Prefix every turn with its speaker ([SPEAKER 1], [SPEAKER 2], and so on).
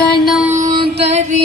[SPEAKER 1] தாகத்தனம் தரி